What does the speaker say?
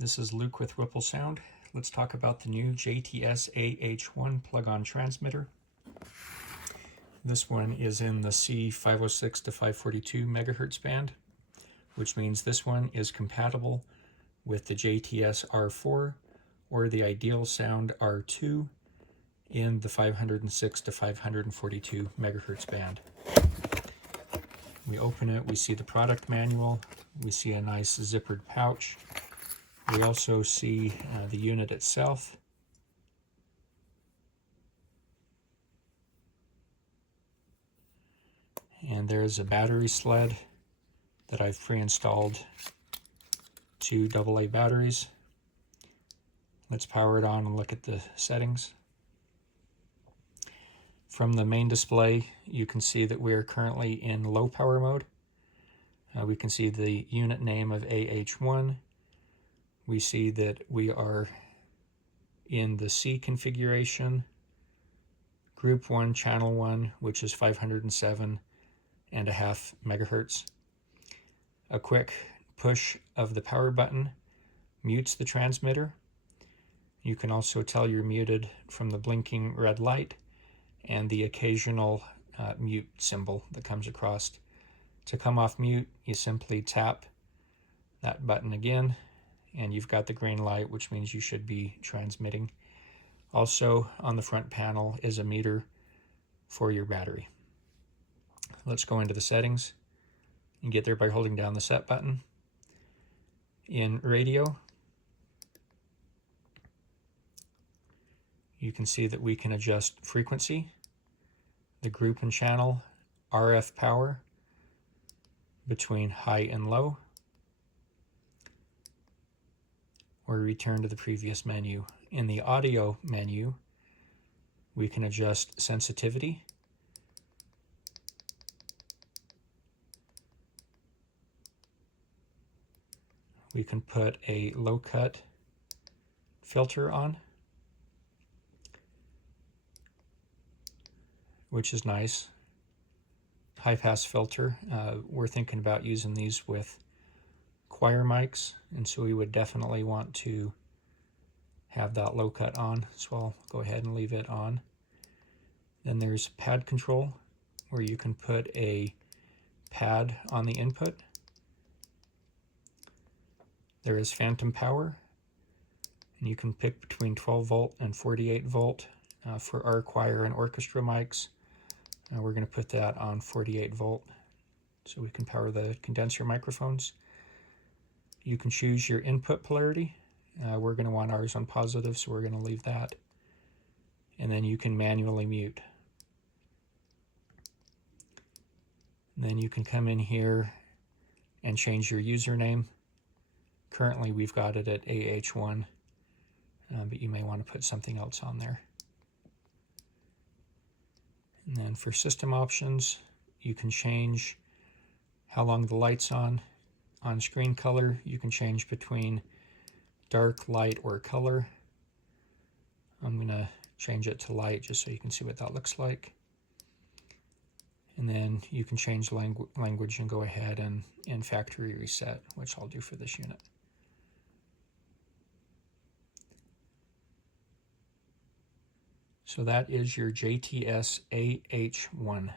This is Luke with Whipple Sound. Let's talk about the new JTS AH-1 plug-on transmitter. This one is in the C506 to 542 megahertz band, which means this one is compatible with the JTS R4 or the Ideal Sound R2 in the 506 to 542 megahertz band. We open it, we see the product manual, we see a nice zippered pouch. We also see the unit itself. And there's a battery sled that I've pre-installed 2 AA batteries. Let's power it on and look at the settings. From the main display, you can see that we are currently in low power mode. We can see the unit name of AH-1. We see that we are in the C configuration, Group 1, Channel 1, which is 507.5 megahertz. A quick push of the power button mutes the transmitter. You can also tell you're muted from the blinking red light and the occasional mute symbol that comes across. To come off mute, you simply tap that button again, and you've got the green light, which means you should be transmitting. Also on the front panel is a meter for your battery. Let's go into the settings. You get there by holding down the set button. In radio, you can see that we can adjust frequency, the group and channel, RF power between high and low, or return to the previous menu. In the audio menu, we can adjust sensitivity, we can put a low cut filter on, which is nice. High pass filter, we're thinking about using these with choir mics, and so we would definitely want to have that low cut on, so I'll go ahead and leave it on. Then there's pad control, where you can put a pad on the input. There is phantom power, and you can pick between 12 volt and 48 volt for our choir and orchestra mics. We're going to put that on 48 volt so we can power the condenser microphones. You can choose your input polarity. We're going to want ours on positive, so we're going to leave that. And then you can manually mute. And then you can come in here and change your username. Currently we've got it at AH1, but you may want to put something else on there. And then for system options, you can change how long the light's on. On screen color, you can change between dark, light, or color. I'm going to change it to light just so you can see what that looks like. And then you can change language and go ahead and factory reset, which I'll do for this unit. So that is your JTS AH-1.